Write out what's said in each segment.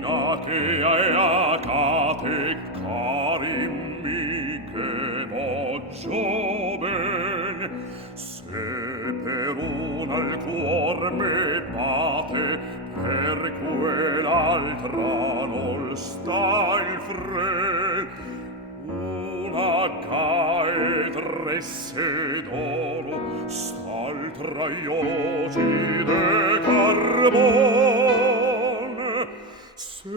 che hai acate carimi che voglio ben, se per una il cuor me bate, per quell'altra non sta il fred. Una cae tresse d'oro, st'altra iogi de carbon. Se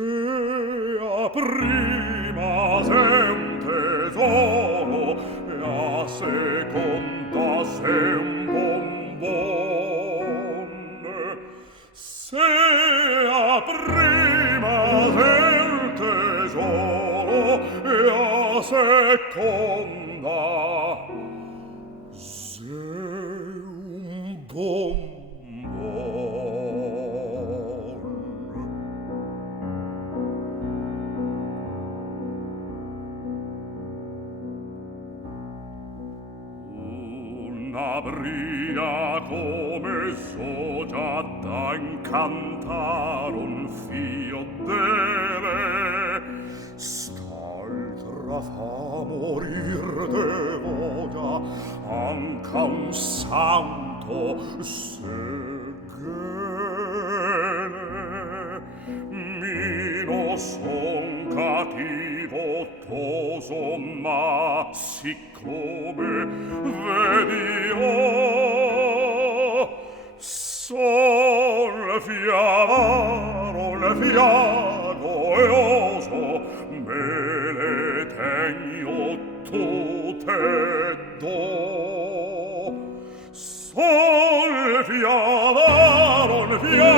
a prima sen tesoro e a seconda sen bonbon, se a prima sen tesoro e a seconda sen bonbon. Una bria come so già da incantar un fio deve, st'altra fa morir de voglia anca un santo segene. Mino son cattivo toso, ma siccome vedi son fiaro, le fiago e oso, me le tegno tutte do. Sol fiaro, le fiago